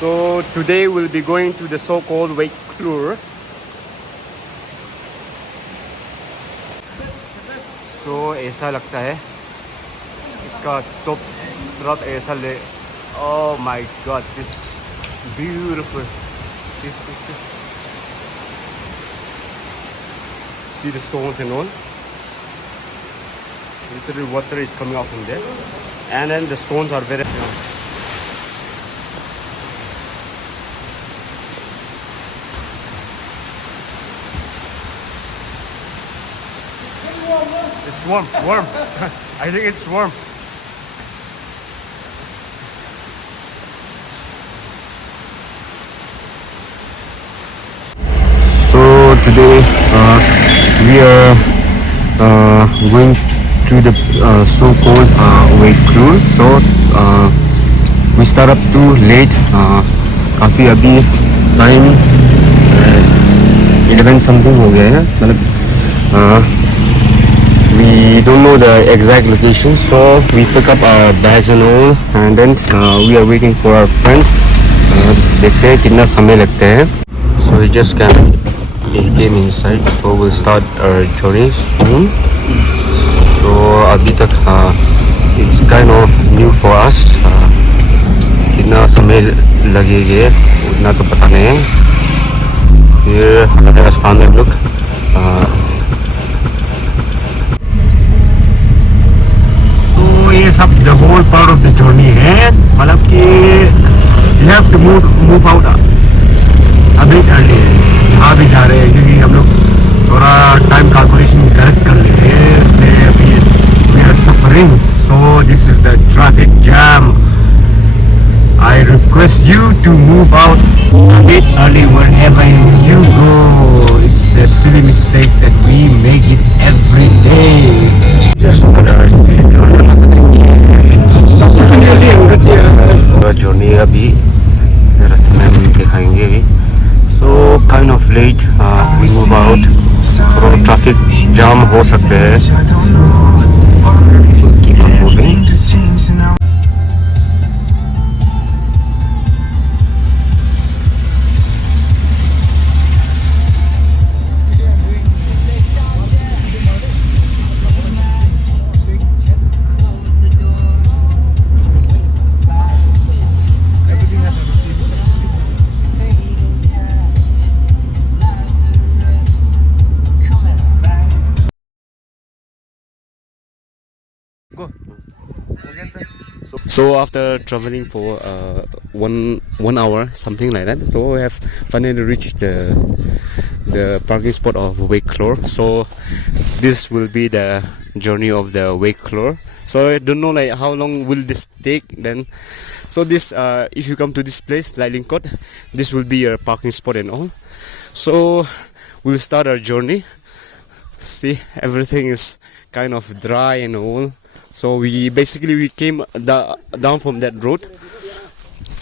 So today we'll be going to the so-called Waterfall. So ऐसा लगता है इसका top drop ऐसा ले. Oh my God, this is beautiful. See the stones and all. Literally water is coming out from there, and then the stones are very. It's warm. I think it's warm. So today we are going to the so-called Waterfall. So we start up too late. काफ़ी अभी time 11 something हो गया है. मतलब we don't know the exact location, so we pick up our bags and all, and then we are waiting for our friend. देखते हैं कितना समय लगता है. So we just came inside, so we'll start our journey soon. So अभी तक it's kind of new for us. कितना समय लगेगा उतना तो पता नहीं है. फिर राजस्थान में लोग ये सब the whole part of the journey है. मतलब कि you have to move out a bit early. जहाँ भी जा रहे हैं क्योंकि हम लोग थोड़ा टाइम कैलकुलेशन गलत कर ले रहे हैं, इसलिए अभी we are suffering. So this is the traffic jam. I request you to move out a bit early wherever you go. It's the silly mistake that we make it every day. Just journey अभी रास्ते में हम दिखाएंगे अभी. So kind of late. We move out. थोड़ा traffic jam हो सकते हैं. So keep on moving. So after traveling for 1 hour, something like that, so we have finally reached the parking spot of Waterfall. So this will be the journey of the Waterfall. So I don't know like how long will this take then. So this if you come to this place, Lingkot, this will be your parking spot and all. So we'll start our journey. See, everything is kind of dry and all. So we came down from that road.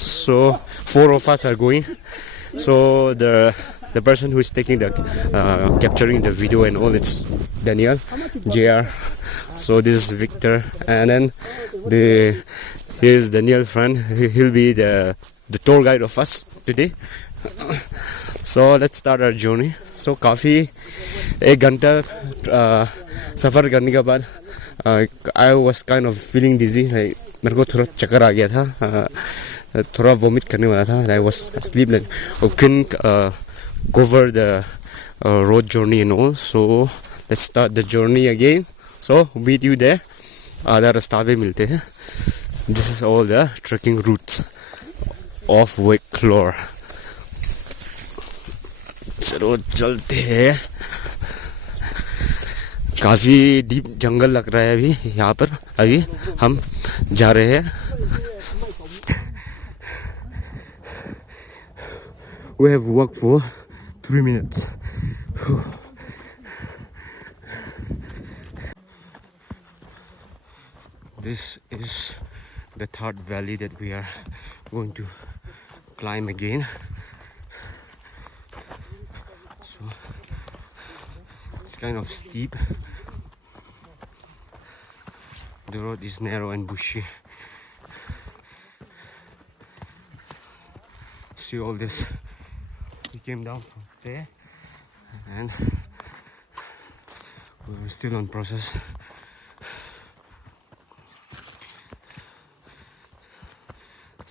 So 4 of us are going. So the person who is taking the capturing the video and all, it's Daniel, JR. So this is Victor, and then here's Daniel friend. He'll be the tour guide of us today. So let's start our journey. So काफ़ी 1 घंटा सफ़र करने के बाद I was kind of feeling dizzy. Like मेरे को थोड़ा चक्कर आ गया था, थोड़ा वोमिट करने वाला था. I was asleep, like I couldn't cover the road journey and all. So let's start the journey again. So meet you there. आधा रास्ता पे मिलते हैं. This is all the trekking routes of Waterfall. चलो चलते हैं. काफ़ी डीप जंगल लग रहा है अभी यहाँ पर. अभी हम जा रहे हैं. We have walked for 3 minutes. This is the third valley that we are going to climb again. So it's kind of steep. The road is narrow and bushy. See all this. We came down from there and we're still on process.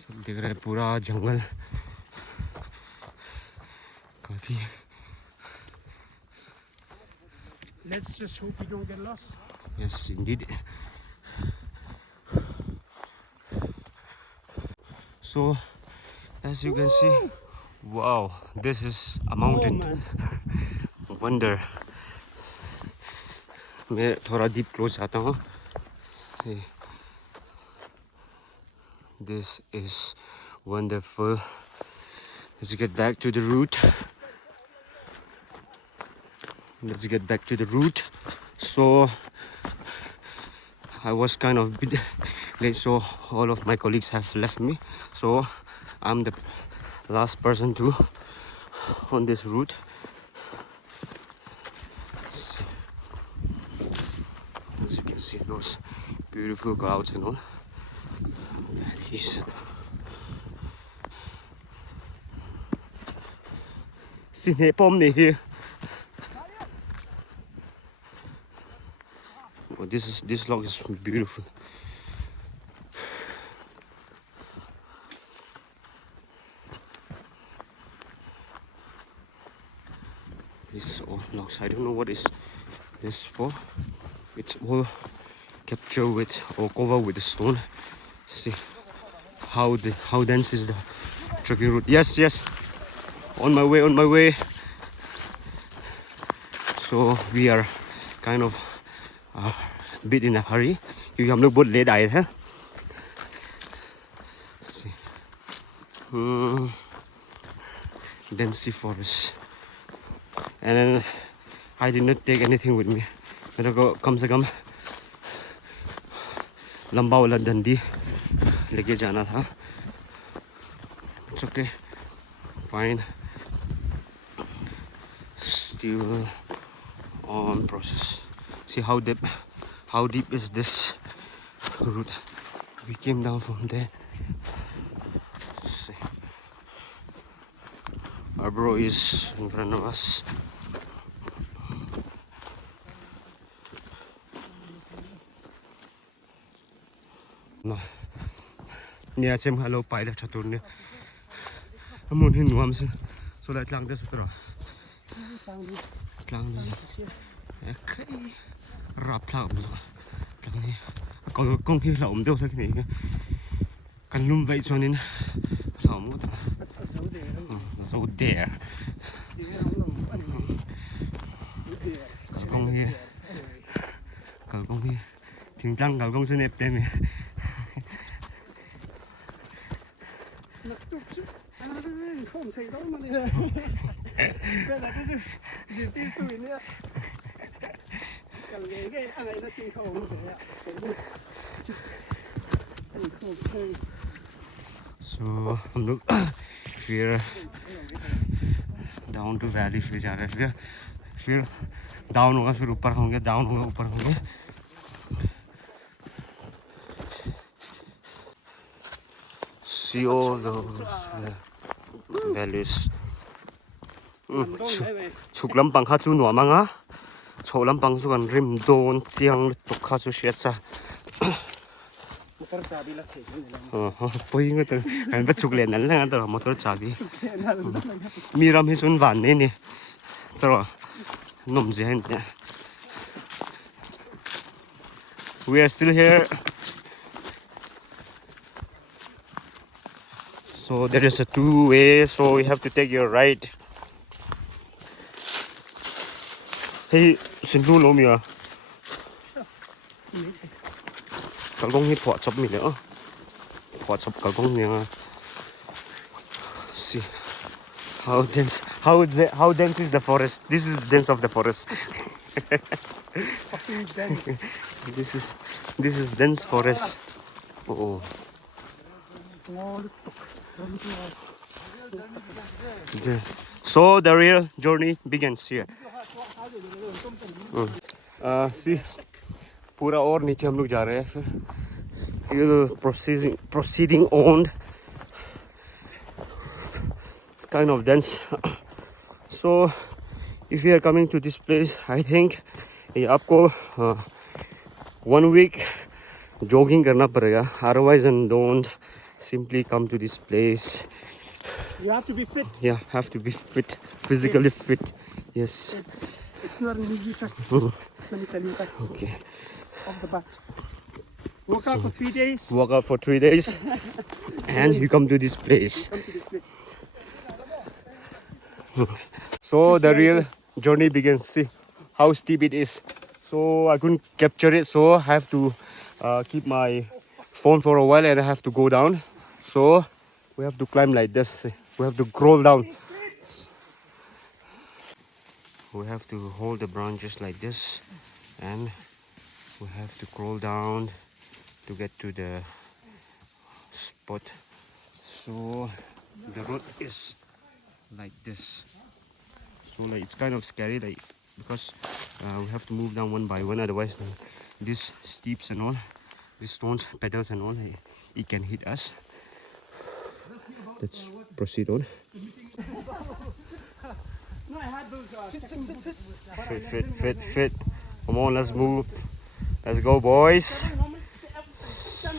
सब दिख रहा है पूरा जंगल काफी. Let's just hope we don't get lost. Yes, indeed. So, as you can see, wow, this is a mountain. Wonder. मैं थोड़ा deep close आता हूँ. This is wonderful. Let's get back to the route. Let's get back to the route. So I was kind of bit late, so all of my colleagues have left me. So I'm the last person to on this route. As you can see, those beautiful clouds and all. See here. Oh, this log is beautiful. This all logs. I don't know what is this for. It's all captured with or covered with the stone. See how dense is the trekking route. Yes. On my way. So we are kind of a bit in a hurry क्योंकि हम लोग बहुत late आए थे. Dense forest, and then I did not take anything with me. मेरे को कम से कम लंबा वाला डंडी लेके जाना था. It's okay, fine. Still on process. See how deep is this route. We came down from there. See. Our bro is in front of us. No. Nia xem hello pai da chatur ne. Amun hin nuam sin. So la tlang des tro. Tlang des. Okay. Rap thlam rồi. Tlang ni. Còn công khi lỏng đâu thế này. Cần lum vậy cho nên lỏng có tao. So there. Công khi. Cầu công khi. Thỉnh trăng cầu công xin ép tên này. Không thấy đâu mà này. Bây giờ cái gì tiêu tụi nữa. Cần cái anh ấy nó chinh không thế ạ. So हम लोग फिर down to valley फिर जा रहे हैं. फिर down होगा, फिर ऊपर होंगे, डाउन होगा, ऊपर होंगे. See all those valleys. Chuk lampang kha chu nuam anga. Chho lampang chu kan rim don chiang tuk kha chu hriat cha. Motor chabi la thei Poi nge ta kan ba chuk len nan la ta motor chabi. Miram hi sun van ne ni. Ta nom je hen. We are still here. So there is a two-way, so you have to take your right. Hey, sindu lo mi à? Cậu công hít phọt chọc mi nữa. Phọt chọc cậu công nha. See how dense, how dense is the forest? This is the dense of the forest. This is dense forest. Oh. So the real journey begins here. See, पूरा और नीचे हम लोग जा रहे हैं. Still proceeding on. kind of dense. So if you are coming to this place, I think ये आपको 1 week jogging करना पड़ेगा. Otherwise, then don't simply come to this place. You have to be fit. Yeah, have to be fit, physically fit. Yes. It's not an easy trek. Let me tell you that. Okay. Off the bat. Work out for 3 days. Walk out for 3 days, and you come to this place. Come to this place. So the real journey begins. See how steep it is. So I couldn't capture it, so I have to keep my phone for a while, and I have to go down. So we have to climb like this. See. We have to crawl down. We have to hold the branches like this, and we have to crawl down to get to the spot. So the road is like this. So like it's kind of scary, like because we have to move down one by one. Otherwise, these steeps and all, these stones, pedals and all, it can hit us. Let's proceed on. No, I had those. Fit. Come on, let's move. Let's go, boys.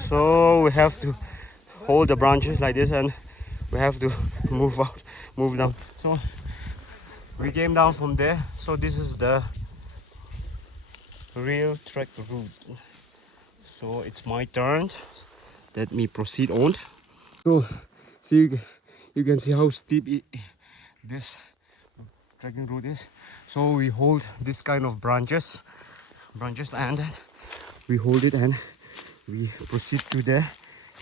So we have to hold the branches like this, and we have to move out, move down. So we came down from there. So this is the real trek route. So it's my turn. Let me proceed on. So see, you can see how steep this trekking route is. So we hold this kind of branches, and we hold it and we proceed to the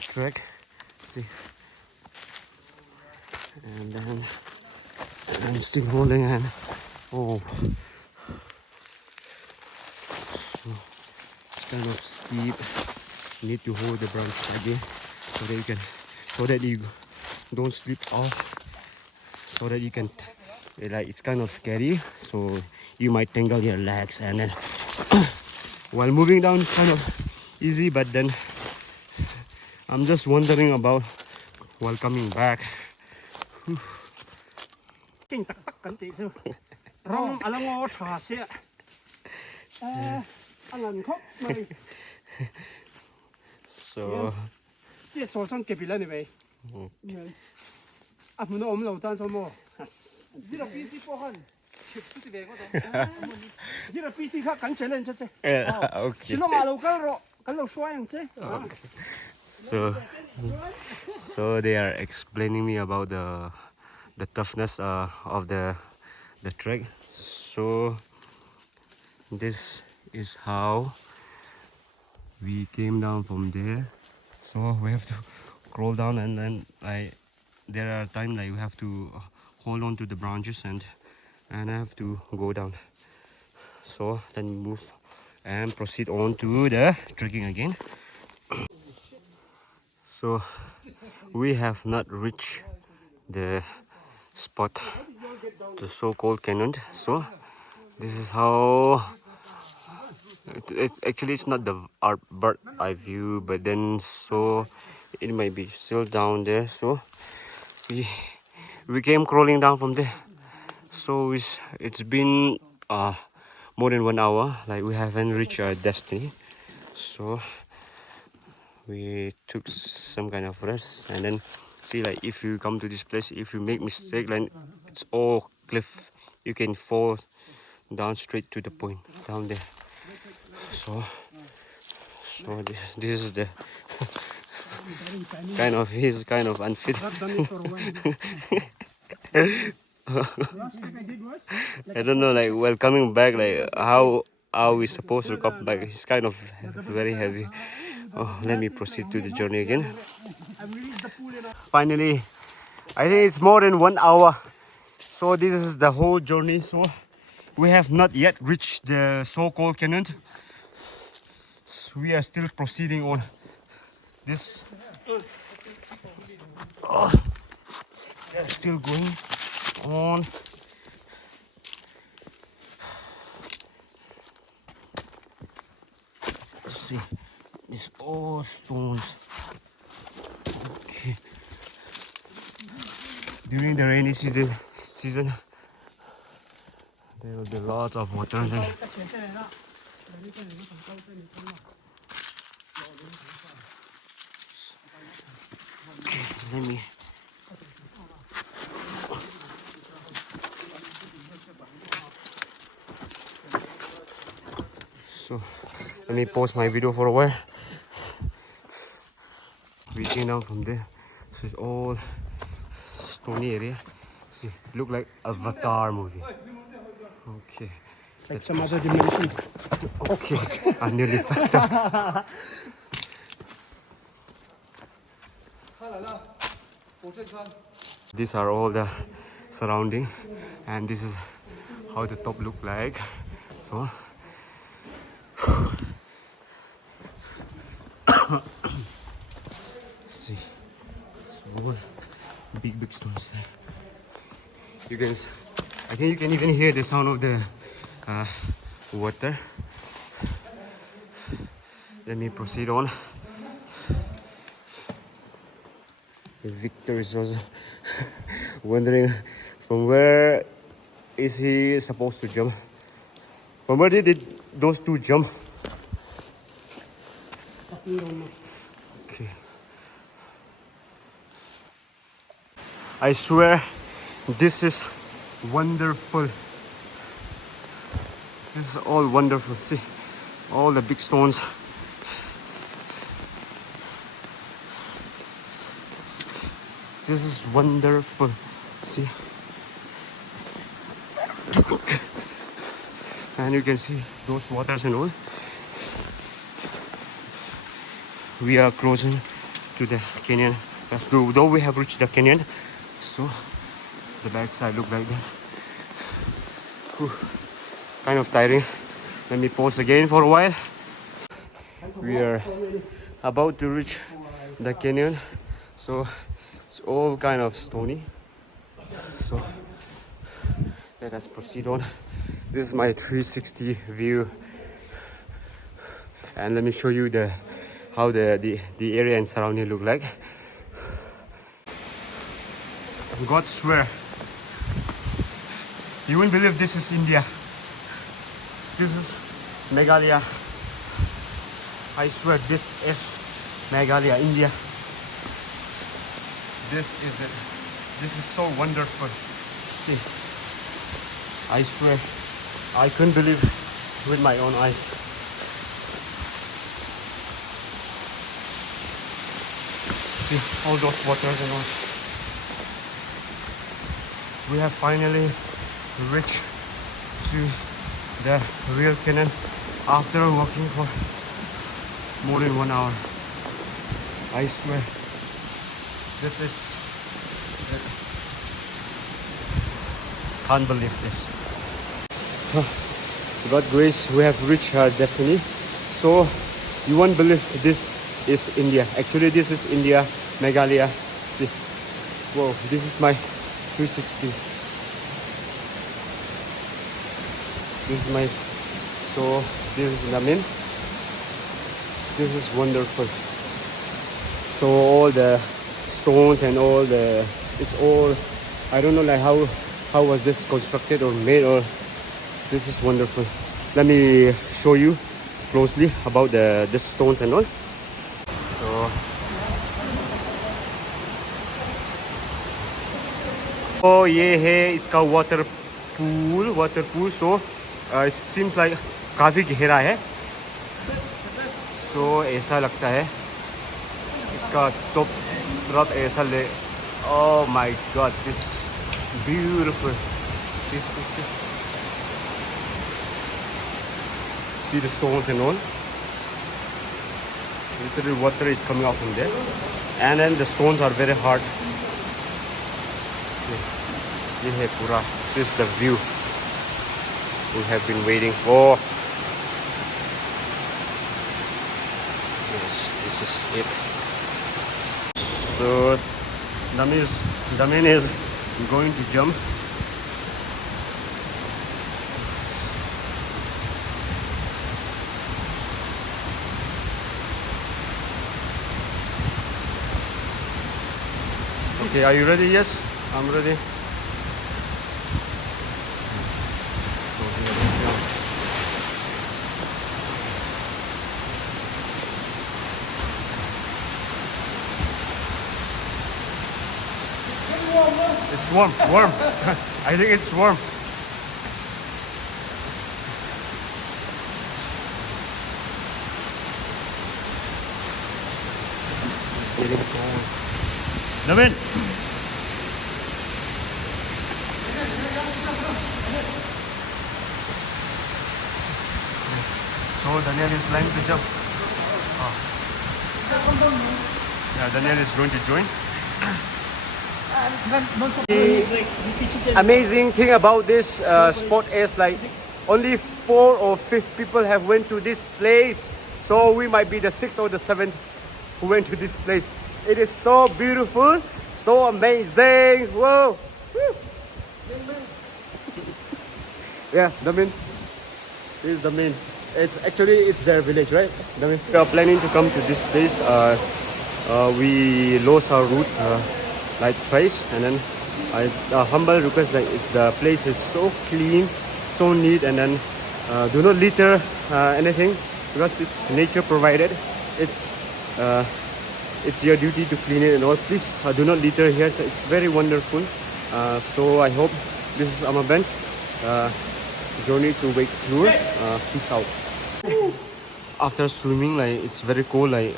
trek. See, and then I'm still holding, and oh, so it's kind of steep. You need to hold the branch again so that you don't slip off, so that you can, like, it's kind of scary, so you might tangle your legs, and then while moving down it's kind of easy, but then I'm just wondering about while coming back. Kinh tắc tắc cẩn tị chứ. Rong à la ngô trà xe. Anh lần khóc mày. So Tiết số sang kịp lên này vậy. À muốn ôm lâu tan số mò. Chỉ là PC phố hân. Chỉ là PC khác cắn chế lên chứ chứ. okay. Chỉ là mà lâu cái lâu xoay anh chứ. So they are explaining me about the toughness of the trek. So this is how we came down from there. So we have to crawl down, and then there are times like we have to hold on to the branches, and I have to go down. So then we move and proceed on to the trekking again. So we have not reached the spot, the so-called canyon. So this is how it's not the our bird eye view, but then so it might be still down there. So we came crawling down from there. So it's been more than 1 hour, like we haven't reached our destiny. So we took some kind of rest, and then see, like, if you come to this place, if you make mistake, like it's all cliff, you can fall down straight to the point down there. So this is the he's kind of unfit. I don't know, like, while coming back, like how are we supposed to come back? He's kind of very heavy. Oh, let me proceed to the journey again. Finally, I think it's more than 1 hour. So this is the whole journey. So we have not yet reached the so-called canyon. So we are still proceeding on this. Oh, we are still going on. Let's see. It's all stones. Okay. during the rainy season there will be lots of water there. Let me. So let me pause my video for a while. We came down from there. So it's all stony area. See, look like Avatar movie. Okay. Like some other dimension. Okay. I nearly fucked up. These are all the surrounding, and this is how the top look like. So see, it's big stones there. You can, I think you can even hear the sound of the water. Let me proceed on. Victor is also wondering from where is he supposed to jump? From where did those two jump? Okay. I swear this is wonderful. This is all wonderful. See all the big stones. This is wonderful. See, and you can see those waters and all. We are closing to the canyon. Though we have reached the canyon, so the backside look like this. Whew. Kind of tiring. Let me pause again for a while. We are about to reach the canyon, so it's all kind of stony. So let us proceed on. This is my 360 view, and let me show you how the area and surrounding look like. God swear, you won't believe this is India. This is Meghalaya. I swear this is Meghalaya, India. This is it. This is so wonderful. See, I swear, I couldn't believe with my own eyes. See all those waters and all. We have finally reached to the real canyon after walking for more than 1 hour. I swear, this is, can't believe this. God grace, we have reached our destiny. So you won't believe this is India. Actually, this is India, Meghalaya. See, whoa, this is my 360. This is my, so this is Namin. This is wonderful. So all the stones and all the, it's all, I don't know like how was this constructed or made, or this is wonderful. Let me show you closely about the stones and all. So oh, ये है इसका water pool. So it seems like काफी गहरा है. So ऐसा लगता है इसका top तरफ ऐसा ले. Oh my God, this is beautiful. See the stones and all. Literally water is coming out from there, and then the stones are very hard. ये है पूरा. This is the view we have been waiting for. Yes, this is it. So Damin is going to jump. Okay, are you ready? Yes. I'm ready. It's warm, warm. I think it's warm. Getting cold. Navin! So Daniel is planning to jump. Oh. Yeah, Daniel is going to join. The amazing thing about this spot is like only 4 or 5 people have went to this place. So we might be the 6th or the 7th who went to this place. It is so beautiful, so amazing. Whoa! Woo. Yeah, Damin. This is Damin. It's their village, right? Damin. We are planning to come to this place. We lost our route like twice, and then it's a humble request. Like the place is so clean, so neat, and then do not litter anything because it's nature provided. It's your duty to clean it and all. Please do not litter here. It's very wonderful. So I hope this is Amabent. Journey to Wake Tour. Peace out. After swimming, like it's very cold. Like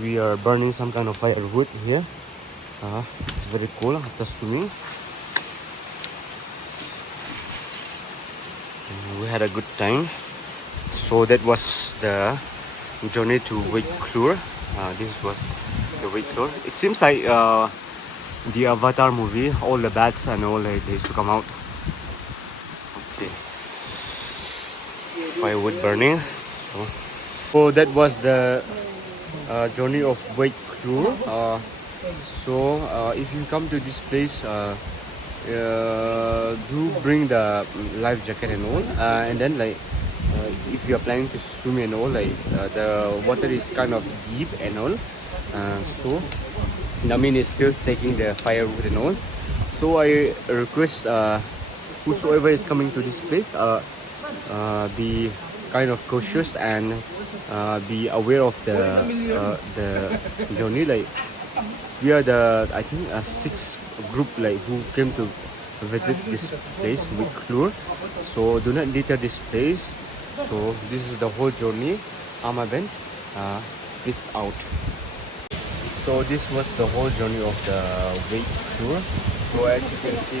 we are burning some kind of firewood here. It's very cold after swimming. And we had a good time. So that was the journey to Wake Tour. This was the Wake Tour. It seems like the Avatar movie. All the bats and all they used to come out. Okay. Firewood burning. So that was the journey of Wake Tour. So if you come to this place, do bring the life jacket and all, and then like if you are planning to swim and all, like the water is kind of deep and all, so Namin is still taking the firewood and all. So I request whosoever is coming to this place, be kind of cautious and be aware of the journey. Like we are the I think a 6th group like who came to visit this place with Klur. So do not litter this place. So this is the whole journey. Amabent. Peace out. So this was the whole journey of the Wake Tour. So as you can see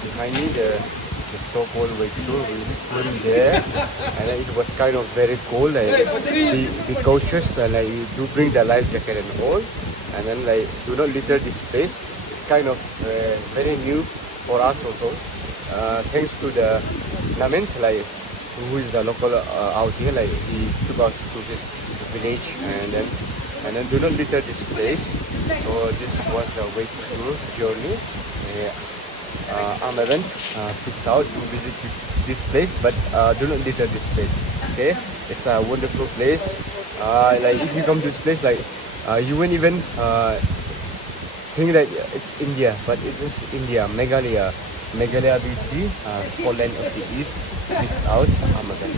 behind me, the so-called Wake Tour, we swim there, and it was kind of very cold. Like be cautious, like you do bring the life jacket and all, and then like do not litter this place. It's kind of very new for us also. Thanks to the Nament, like who is the local out here, like he took us to this village, and then do not litter this place. So this was the Wake Tour journey. Amabent, peace out. You visit this place, but do not litter this place. Okay, it's a wonderful place. Like if you come to this place, like you won't even think that it's India, but it is India. Meghalaya beauty, Scotland of the East. Peace out, Amabent.